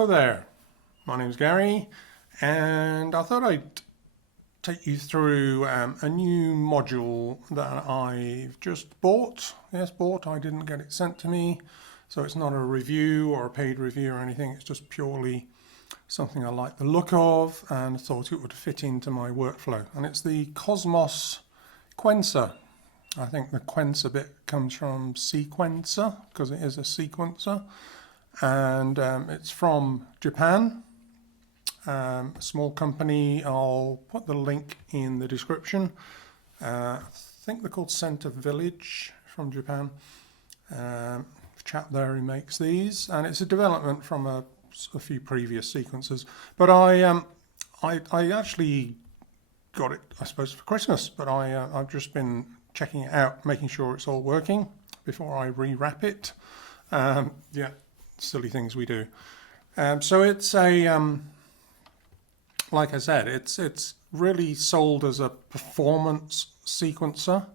Hello there, my name's Gary, and I thought I'd take you through a new module that I've just bought. Yes, bought, I didn't get it sent to me, so it's not a review or a paid review or anything, it's just purely something I like the look of and thought it would fit into my workflow. And it's the Cosmos Quencer. I think the Quencer bit comes from seQUENCER because it is a sequencer. And it's from Japan, a small company. I'll put the link in the description. I think they're called Center Village from Japan. Chap there who makes these, and it's a development from a few previous sequencers. But I actually got it, I suppose, for Christmas. But I've just been checking it out, making sure it's all working before I rewrap it. Yeah. Silly things we do. So it's a, like I said, it's really sold as a performance sequencer,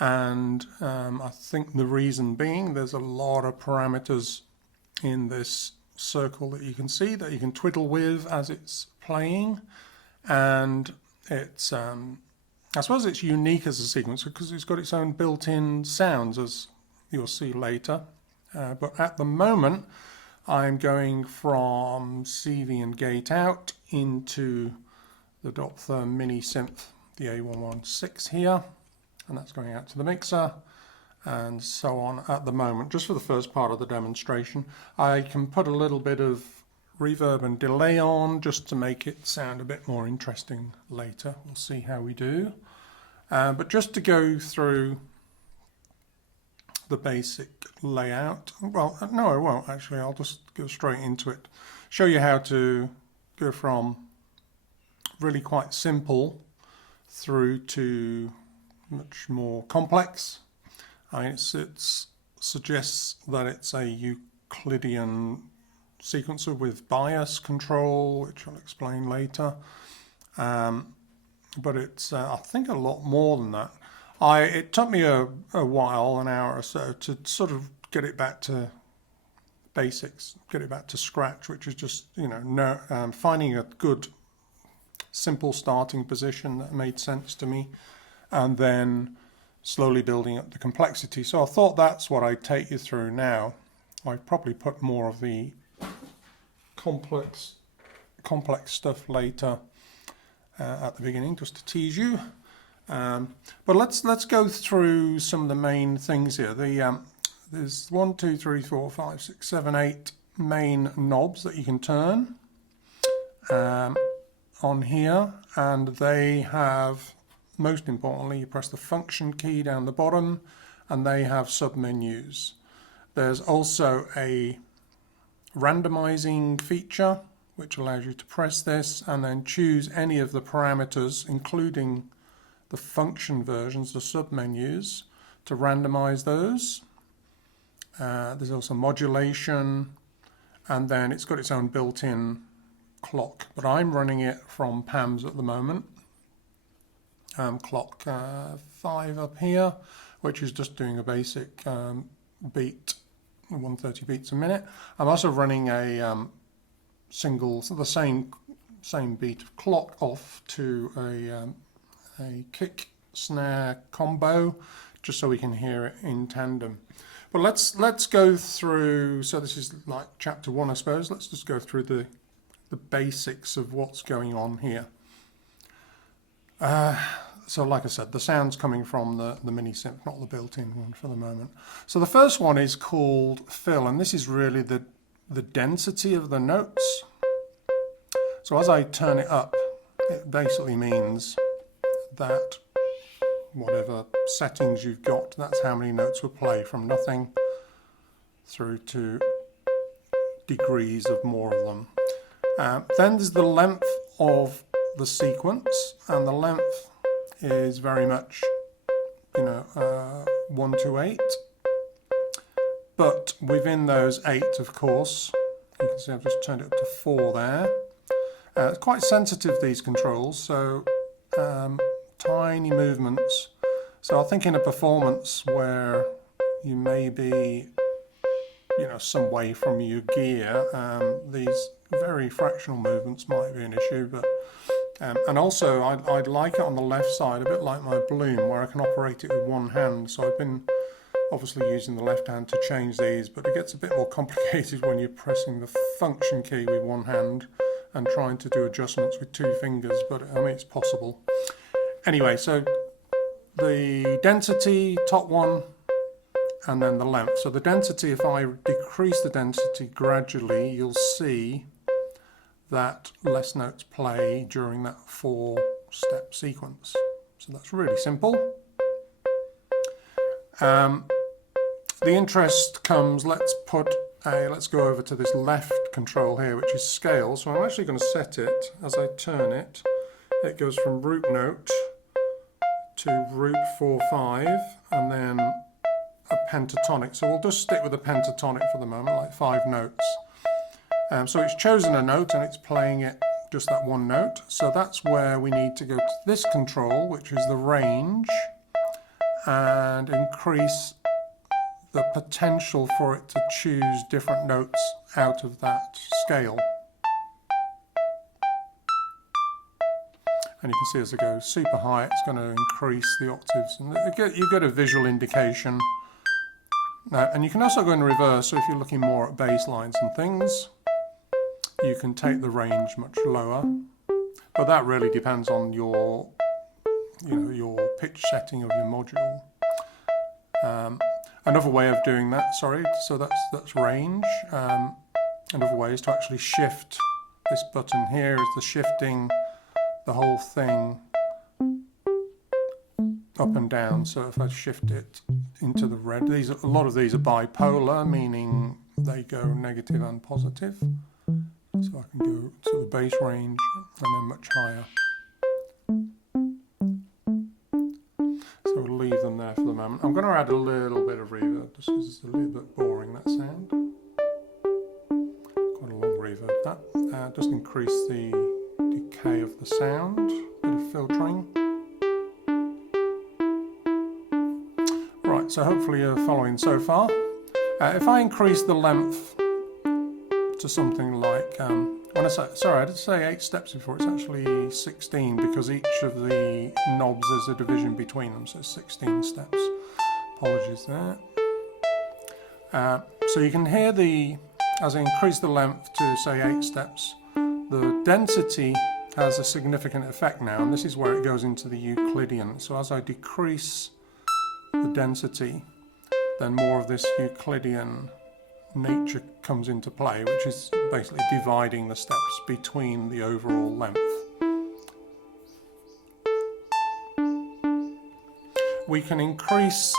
and I think the reason being there's a lot of parameters in this circle that you can see that you can twiddle with as it's playing, and it's I suppose it's unique as a sequencer because it's got its own built-in sounds, as you'll see later. But at the moment, I'm going from CV and gate out into the Doppler mini synth, the A116 here, and that's going out to the mixer, and so on at the moment, just for the first part of the demonstration. I can put a little bit of reverb and delay on just to make it sound a bit more interesting later. We'll see how we do. But just to go through the basic layout. Well, no, I won't actually. I'll just go straight into it. Show you how to go from really quite simple through to much more complex. It suggests that it's a Euclidean sequencer with bias control, which I'll explain later. But it's, I think, a lot more than that. It took me a while, an hour or so, to sort of get it back to basics, get it back to scratch, which is just, finding a good, simple starting position that made sense to me, and then slowly building up the complexity. So I thought that's what I'd take you through now. I've probably put more of the complex stuff later at the beginning, just to tease you. But let's go through some of the main things here. There's 1, 2, 3, 4, 5, 6, 7, 8 main knobs that you can turn on here, and they have, most importantly, you press the function key down the bottom, and they have submenus. There's also a randomizing feature which allows you to press this and then choose any of the parameters, including the function versions, the submenus, to randomize those. There's also modulation, and then it's got its own built-in clock, but I'm running it from PAMS at the moment. Clock 5 up here, which is just doing a basic beat, 130 beats a minute. I'm also running a the same beat of clock off to a kick snare combo, just so we can hear it in tandem. But let's go through. So this is like chapter 1, I suppose. Let's just go through the basics of what's going on here. So like I said, the sound's coming from the mini synth, not the built-in one for the moment. So the first one is called fill, and this is really the density of the notes. So as I turn it up, it basically means that whatever settings you've got, that's how many notes will play, from nothing through to degrees of more of them. Then there's the length of the sequence, and the length is very much 1 to 8, but within those 8, of course, you can see I've just turned it up to 4 there. It's quite sensitive, these controls, so tiny movements. So I think in a performance where you may be some way from your gear, these very fractional movements might be an issue. But and also I'd like it on the left side, a bit like my balloon, where I can operate it with one hand. So I've been obviously using the left hand to change these, but it gets a bit more complicated when you're pressing the function key with one hand and trying to do adjustments with two fingers, but I mean it's possible. Anyway, so the density, top one, and then the length. So the density, if I decrease the density gradually, you'll see that less notes play during that 4-step sequence. So that's really simple. The interest comes, let's go over to this left control here, which is scale. So I'm actually going to set it, as I turn it, it goes from root note to root 4/5, and then a pentatonic. So we'll just stick with a pentatonic for the moment, like 5 notes. So it's chosen a note and it's playing it just that one note. So that's where we need to go to this control, which is the range, and increase the potential for it to choose different notes out of that scale. And you can see as it goes super high, it's going to increase the octaves, and you get a visual indication. Now, and you can also go in reverse, so if you're looking more at bass lines and things, you can take the range much lower, but that really depends on your pitch setting of your module. Another way of doing that, so that's range. Another way is to actually shift. This button here is the shifting the whole thing up and down. So if I shift it into the red, a lot of these are bipolar, meaning they go negative and positive. So I can go to the bass range and then much higher. So we'll leave them there for the moment. I'm going to add a little bit of reverb just because it's a little bit boring, that sound. Quite a long reverb, that. Just increase the decay of the sound, bit of filtering. Right, so hopefully you're following so far. If I increase the length to something like, I did say 8 steps before, it's actually 16 because each of the knobs is a division between them, so 16 steps. Apologies there. So you can hear as I increase the length to say 8 steps, the density has a significant effect now, and this is where it goes into the Euclidean. So as I decrease the density, then more of this Euclidean nature comes into play, which is basically dividing the steps between the overall length. We can increase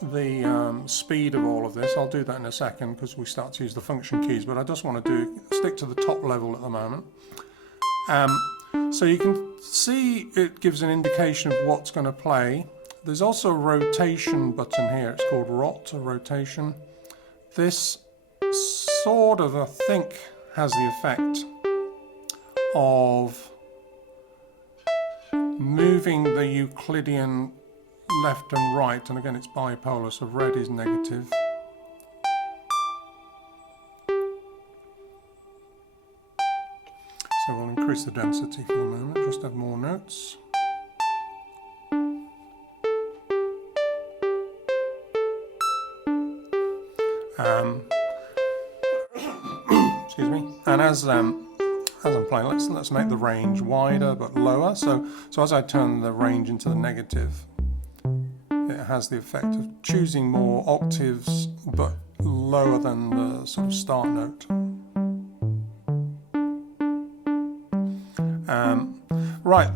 the speed of all of this. I'll do that in a second because we start to use the function keys, but I just want to stick to the top level at the moment. So you can see it gives an indication of what's going to play. There's also a rotation button here. It's called Roto, rotation. This sort of, I think, has the effect of moving the Euclidean left and right, and again it's bipolar, so red is negative. So we'll increase the density for the moment, just have more notes. Excuse me. And as I'm playing, let's make the range wider but lower. So as I turn the range into the negative, it has the effect of choosing more octaves but lower than the sort of start note. Right,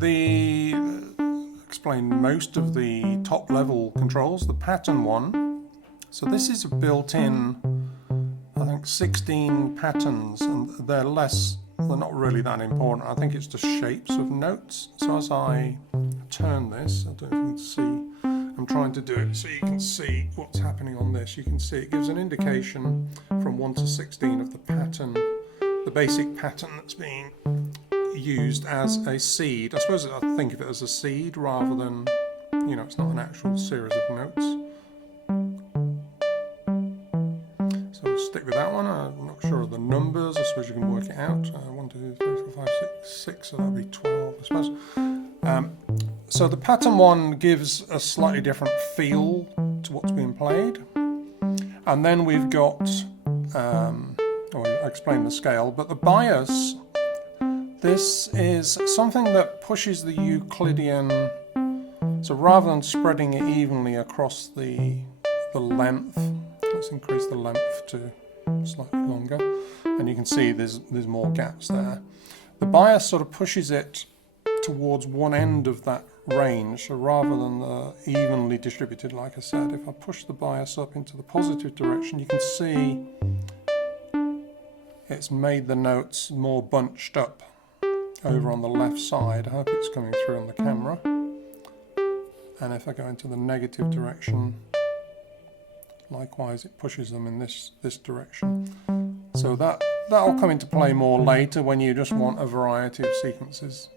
explain most of the top level controls. The pattern one. So this is a built-in, I think, 16 patterns, and they're not really that important. I think it's just shapes of notes. So as I turn this, I don't know if you can see, I'm trying to do it so you can see what's happening on this. You can see it gives an indication from 1 to 16 of the pattern, the basic pattern that's being used as a seed. I suppose I think of it as a seed rather than, it's not an actual series of notes. So stick with that one. I'm not sure of the numbers. I suppose you can work it out. 1, 2, 3, 4, 5, 6, so that'd be 12, I suppose. So the pattern one gives a slightly different feel to what's being played. And then we've got, I'll explain the scale, but the bias, this is something that pushes the Euclidean, so rather than spreading it evenly across the length, let's increase the length to slightly longer, and you can see there's more gaps there. The bias sort of pushes it towards one end of that range, so rather than evenly distributed, like I said, if I push the bias up into the positive direction, you can see it's made the notes more bunched up over on the left side. I hope it's coming through on the camera. And if I go into the negative direction, likewise it pushes them in this direction. So that'll come into play more later when you just want a variety of sequences.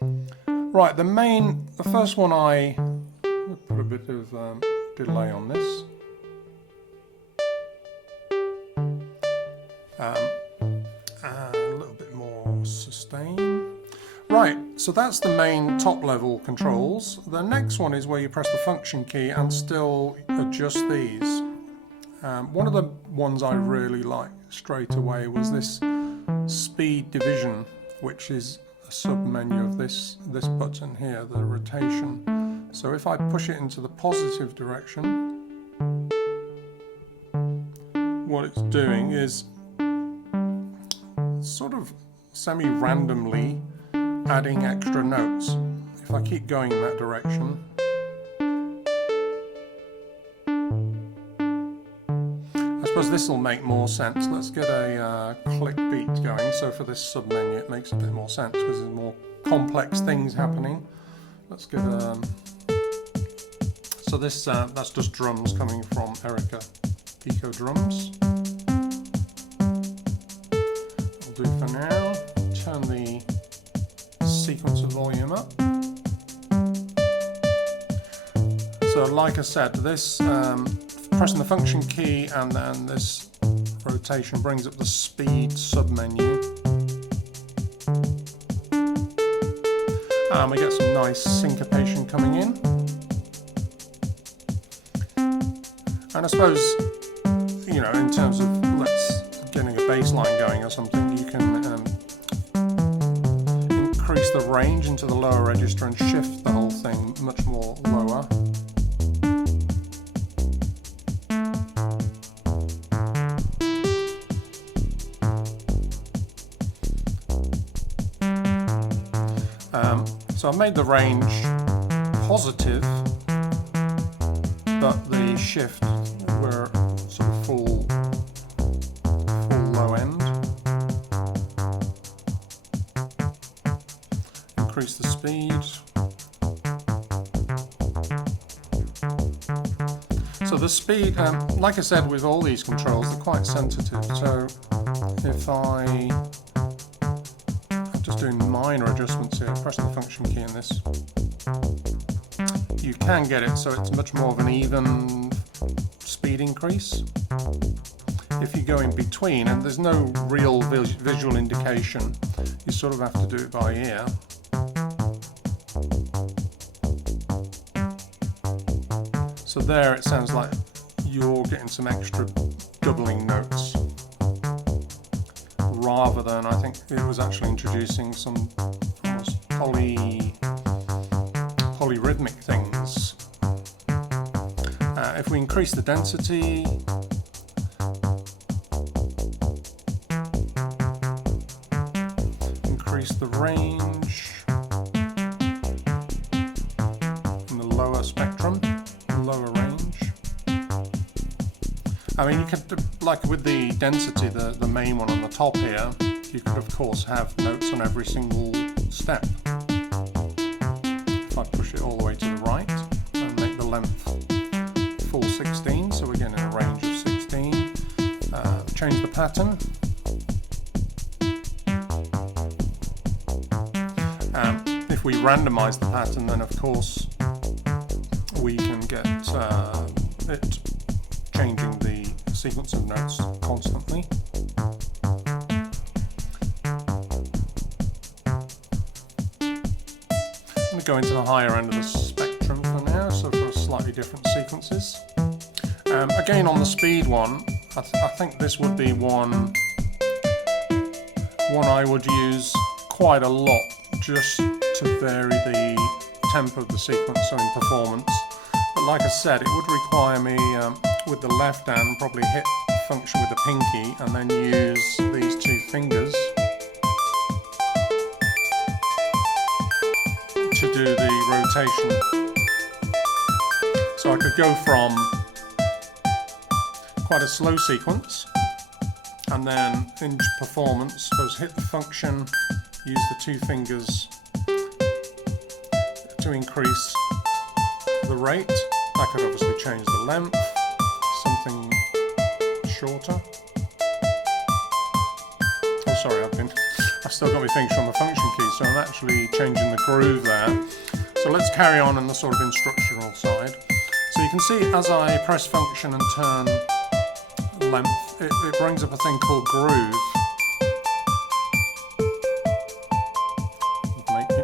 Right, the first one I put a bit of delay on this. A little bit more sustain. Right, so that's the main top level controls. The next one is where you press the function key and still adjust these. One of the ones I really liked straight away was this speed division, which is a sub-menu of this button here, the rotation. So if I push it into the positive direction, what it's doing is sort of semi-randomly adding extra notes. If I keep going in that direction, I suppose this will make more sense. Let's get a click beat going. So for this sub-menu it makes a bit more sense because there's more complex things happening. Let's get so this that's just drums coming from Erica Pico drums. I'll do for now. Turn the sequencer volume up. So like I said, this pressing the function key and then this rotation brings up the speed sub-menu. And we get some nice syncopation coming in. And I suppose, you know, in terms of getting a bass line going or something, you can increase the range into the lower register and shift the whole thing much more lower. So I made the range positive, but the shift were sort of full low end. Increase the speed. So the speed, like I said, with all these controls, they're quite sensitive. So if I'm just doing minor adjustments here, pressing the function key in this, you can get it so it's much more of an even speed increase. If you go in between, and there's no real visual indication, you sort of have to do it by ear. So there it sounds like you're getting some extra doubling notes, rather than, I think it was actually introducing some almost polyrhythmic things. If we increase the density, increase the range in the lower spectrum, lower range. I mean, you could, like with the density, the main one on the top here, you could of course have notes on every single step. If I push it all the way to the right and make the length full 16, so again in a range of 16, change the pattern. If we randomize the pattern, then of course we can get it changing the sequence of notes constantly. I'm going to go into the higher end of the spectrum for now, so for slightly different sequences. Again, on the speed one, I think this would be one I would use quite a lot, just to vary the tempo of the sequence, so in performance. But like I said, it would require me, with the left hand, probably hit function with the pinky and then use these two fingers to do the rotation. So I could go from quite a slow sequence and then in performance, suppose hit the function, use the two fingers to increase the rate. I could obviously change the length, something shorter. Oh sorry, I've still got my fingers on the function key, so I'm actually changing the groove there. So let's carry on the sort of instructional side. So you can see as I press function and turn length, it brings up a thing called groove,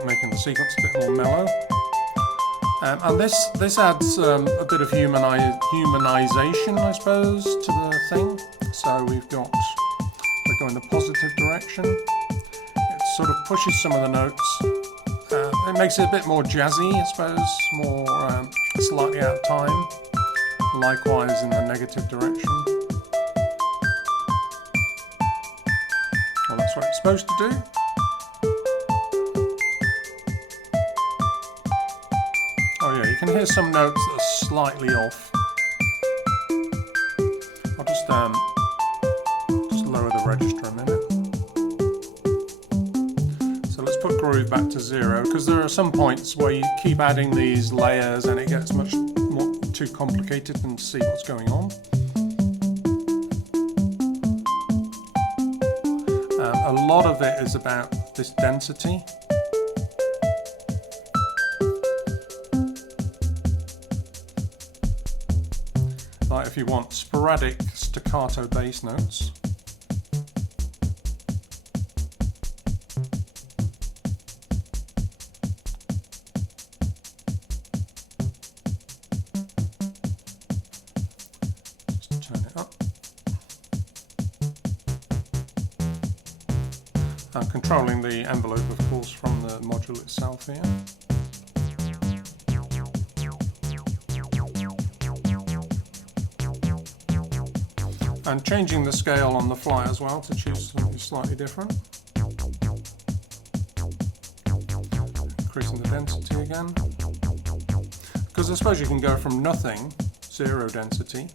making the sequence a bit more mellow. And this adds a bit of humanization, I suppose, to the thing. So we go in the positive direction. It sort of pushes some of the notes. It makes it a bit more jazzy, I suppose, more slightly out of time. Likewise in the negative direction. Well, that's what it's supposed to do. Oh yeah, you can hear some notes that are slightly off. I'll just lower the register a minute. So let's put groove back to 0, because there are some points where you keep adding these layers and it gets much more too complicated and see what's going on. A lot of it is about this density. Like if you want sporadic staccato bass notes. Just turn it up. I'm controlling the envelope, of course, from the module itself here. And changing the scale on the fly as well to choose something slightly different. Increasing the density again. Because I suppose you can go from nothing, 0 density,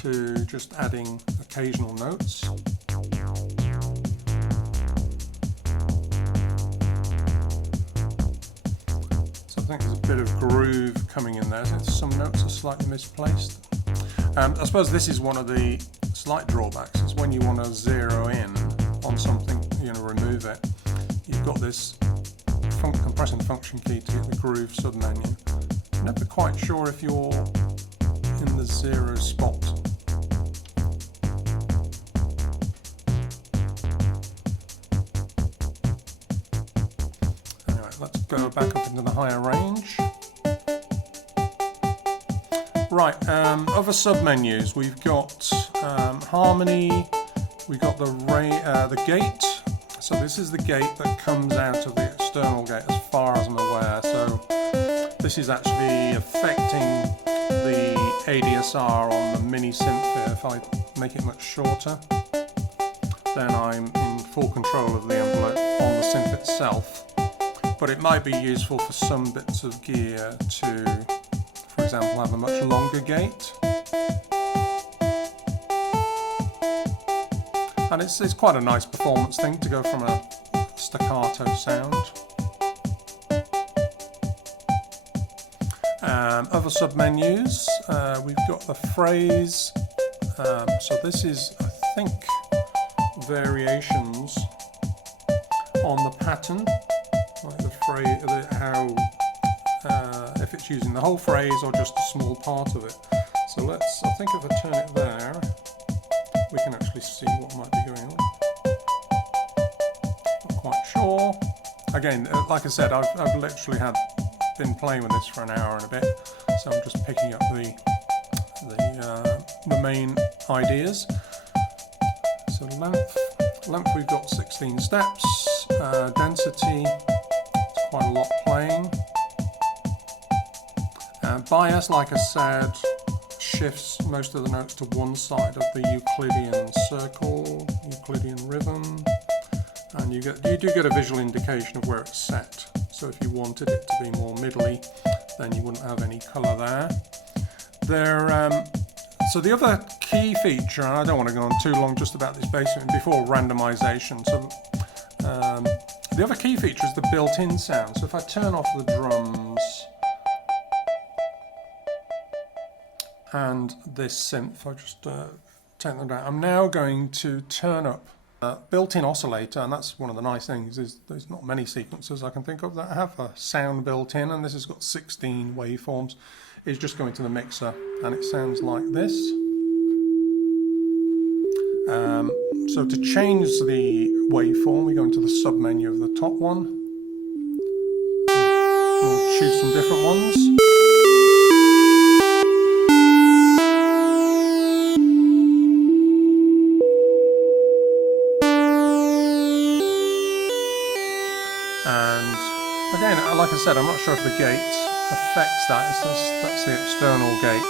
to just adding occasional notes. So I think there's a bit of groove coming in there. Some notes are slightly misplaced. I suppose this is one of the slight drawbacks, is when you want to zero in on something, remove it, you've got this compressing function key to get the groove sub-menu. I'm never quite sure if you're in the 0 spot. Anyway, let's go back up into the higher range. Right, other sub-menus, we've got harmony, we've got the gate. So this is the gate that comes out of the external gate as far as I'm aware. So this is actually affecting the ADSR on the mini synth here. If I make it much shorter, then I'm in full control of the envelope on the synth itself. But it might be useful for some bits of gear to, for example, have a much longer gate. And it's quite a nice performance thing to go from a staccato sound. Other sub-menus, we've got the phrase. So this is, I think, variations on the pattern, like the phrase, how if it's using the whole phrase or just a small part of it. So I think if I turn it there, see what might be going on. Not quite sure. Again, like I said, I've literally been playing with this for an hour and a bit, so I'm just picking up the main ideas. So length we've got 16 steps. Density, it's quite a lot playing. Bias, like I said, shifts most of the notes to one side of the Euclidean circle, Euclidean rhythm, and you do get a visual indication of where it's set. So if you wanted it to be more middly, then you wouldn't have any colour there. So the other key feature, and I don't want to go on too long just about this basic before randomization. So the other key feature is the built-in sound. So if I turn off the drums and this synth, I'll just take them down. I'm now going to turn up a built-in oscillator, and that's one of the nice things is there's not many sequencers I can think of that have a sound built in, and this has got 16 waveforms. It's just going to the mixer, and it sounds like this. So to change the waveform, we go into the sub-menu of the top one. We'll choose some different ones. And again, like I said, I'm not sure if the gate affects that. That's the external gate.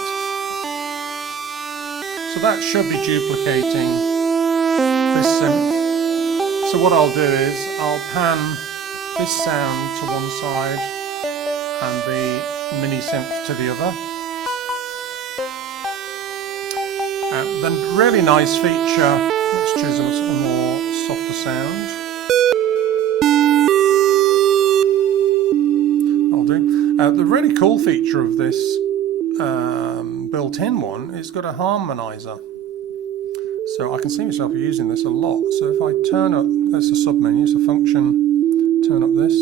So that should be duplicating this synth. So what I'll do is I'll pan this sound to one side and the mini synth to the other. Then really nice feature, let's choose a more softer sound. The really cool feature of this built-in one is got a harmonizer. So I can see myself using this a lot. So if I turn up, that's a sub-menu, it's a function, turn up this.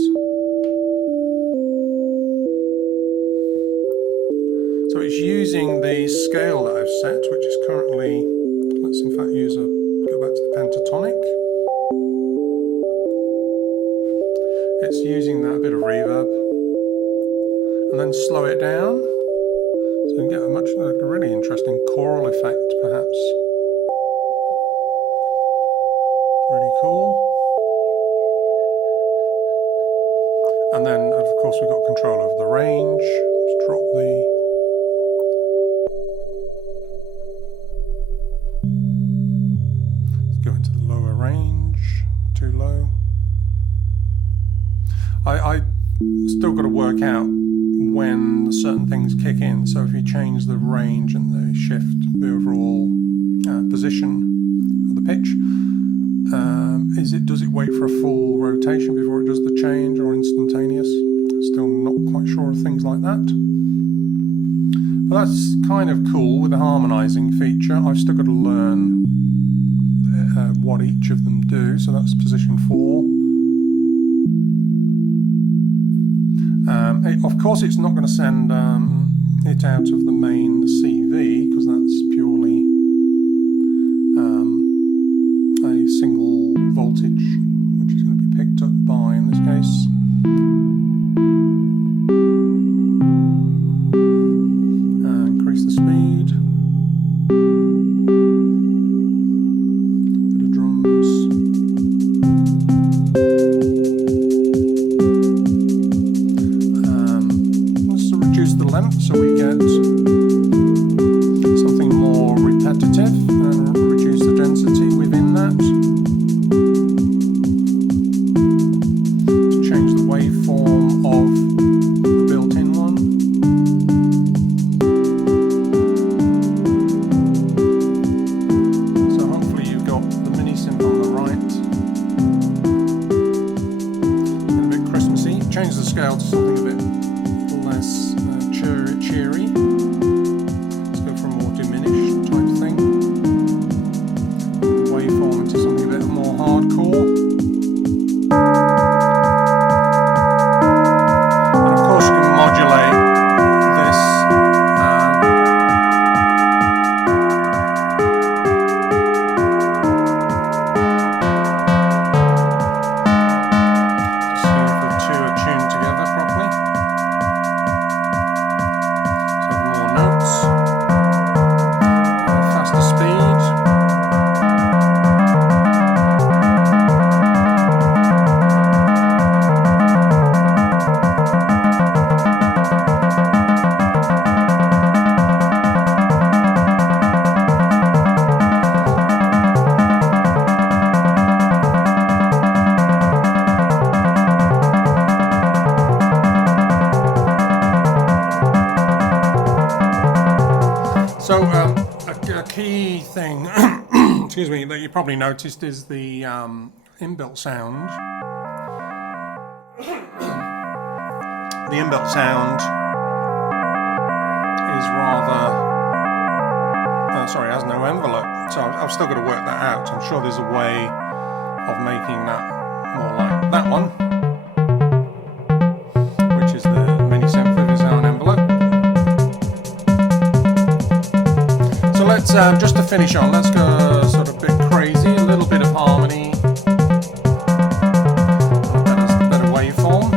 So it's using the scale that I've set, which is currently, let's in fact go back to the pentatonic. It's using that bit of reverb. And then slow it down, so you can get a really interesting choral effect, perhaps. Really cool. And then, of course, we've got control over the range. Let's drop let's go into the lower range. Too low. I still got to work out when certain things kick in. So if you change the range and the shift, the overall position of the pitch, does it wait for a full rotation before it does the change, or instantaneous? Still not quite sure of things like that. But that's kind of cool with the harmonizing feature. I've still got to learn what each of them do. So that's position 4. Of course, it's not going to send it out of the main CV, because that's purely a single voltage, which is going to be picked up by, in this case, increase the speed, bit of drums. Length, so we get something more repetitive and reduce the density within that. To change the waveform of the built-in one. So hopefully you've got the mini synth on the right. It's a bit Christmassy. Change the scale to something a bit less cheery. Let's go for a more diminished type thing. The waveform into something a bit more hardcore. And of course you can modulate this. key thing, excuse me, that you probably noticed is the inbuilt sound. The inbuilt sound is rather, sorry, it has no envelope, so I've still got to work that out. I'm sure there's a way of making that more like that one, which is the mini synth with its own envelope. So let's, just to finish on, let's go sort of a bit crazy, a little bit of harmony, a better waveform.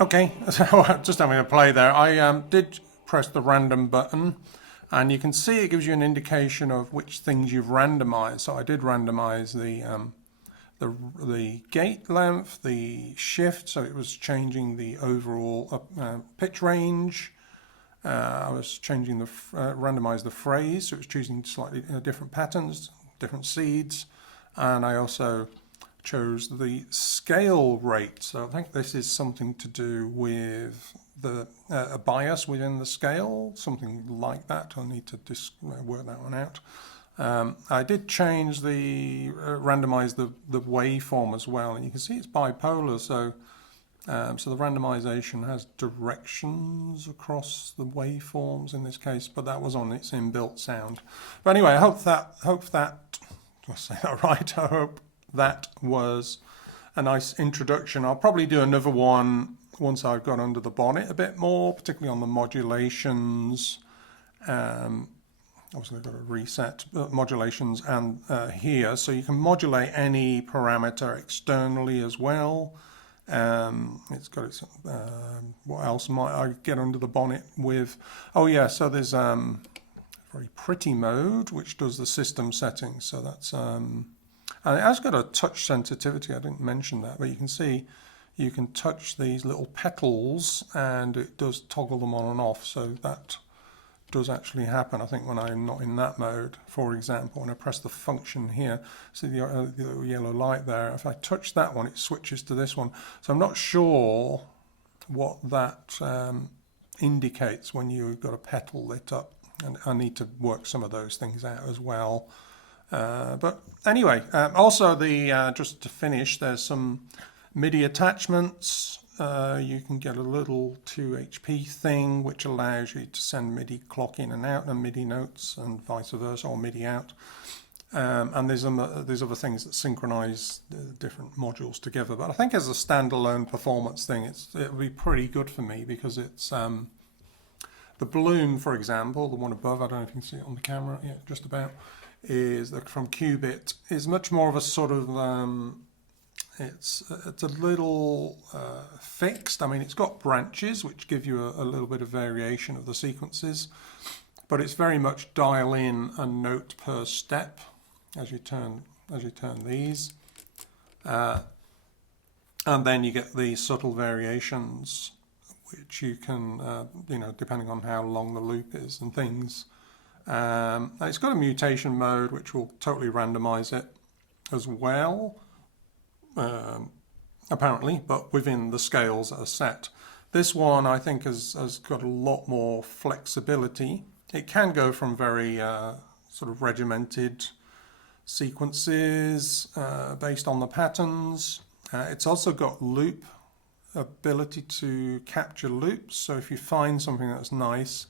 Okay, so just having a play there. I did press the random button, and you can see it gives you an indication of which things you've randomized. So I did randomize the gate length, the shift, so it was changing the overall pitch range. I was changing the randomize the phrase, so it was choosing slightly different patterns, different seeds, and I also chose the scale rate. So I think this is something to do with the a bias within the scale, something like that. I'll need to work that one out. I did change the randomize the waveform as well, and you can see it's bipolar. So so the randomization has directions across the waveforms in this case, but that was on its inbuilt sound. But anyway, I hope that did I say that right? I hope that was a nice introduction. I'll probably do another one once I've got under the bonnet a bit more, particularly on the modulations. Obviously I've got to reset modulations and here, so you can modulate any parameter externally as well. It's got its, what else might I get under the bonnet with? Oh yeah, so there's very pretty mode, which does the system settings. So that's, and it has got a touch sensitivity. I didn't mention that, but you can see you can touch these little petals and it does toggle them on and off. So that does actually happen. I think when I'm not in that mode, for example, when I press the function here, see the little yellow light there, if I touch that one, it switches to this one. So I'm not sure what that indicates when you've got a petal lit up, and I need to work some of those things out as well. But anyway, also the just to finish, there's some MIDI attachments. You can get a little 2HP thing which allows you to send MIDI clock in and out and MIDI notes and vice versa, or MIDI out. And there's other things that synchronize different modules together. But I think as a standalone performance thing, it'll be pretty good for me, because it's the Bloom, for example, the one above, I don't know if you can see it on the camera, yeah, just about, is from Qubit, is much more of a sort of it's a little fixed. I mean, it's got branches which give you a little bit of variation of the sequences, but it's very much dial in a note per step as you turn these, and then you get the subtle variations which you can, you know, depending on how long the loop is and things. It's got a mutation mode which will totally randomize it as well. Apparently, but within the scales that are set. This one I think has got a lot more flexibility. It can go from very sort of regimented sequences based on the patterns. It's also got loop ability to capture loops, so if you find something that's nice,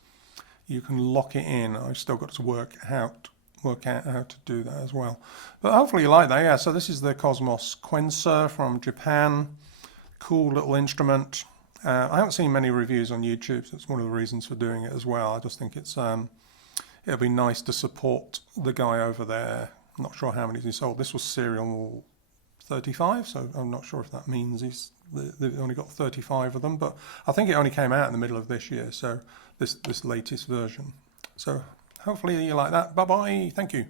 you can lock it in. I've still got to work out how to do that as well. But hopefully you like that. Yeah, so this is the Cosmos Quencer from Japan. Cool little instrument. I haven't seen many reviews on YouTube, so it's one of the reasons for doing it as well. I just think it's it'll be nice to support the guy over there. I'm not sure how many he sold. This was serial 35, so I'm not sure if that means they've only got 35 of them, but I think it only came out in the middle of this year, so this latest version. So hopefully you like that. Bye-bye. Thank you.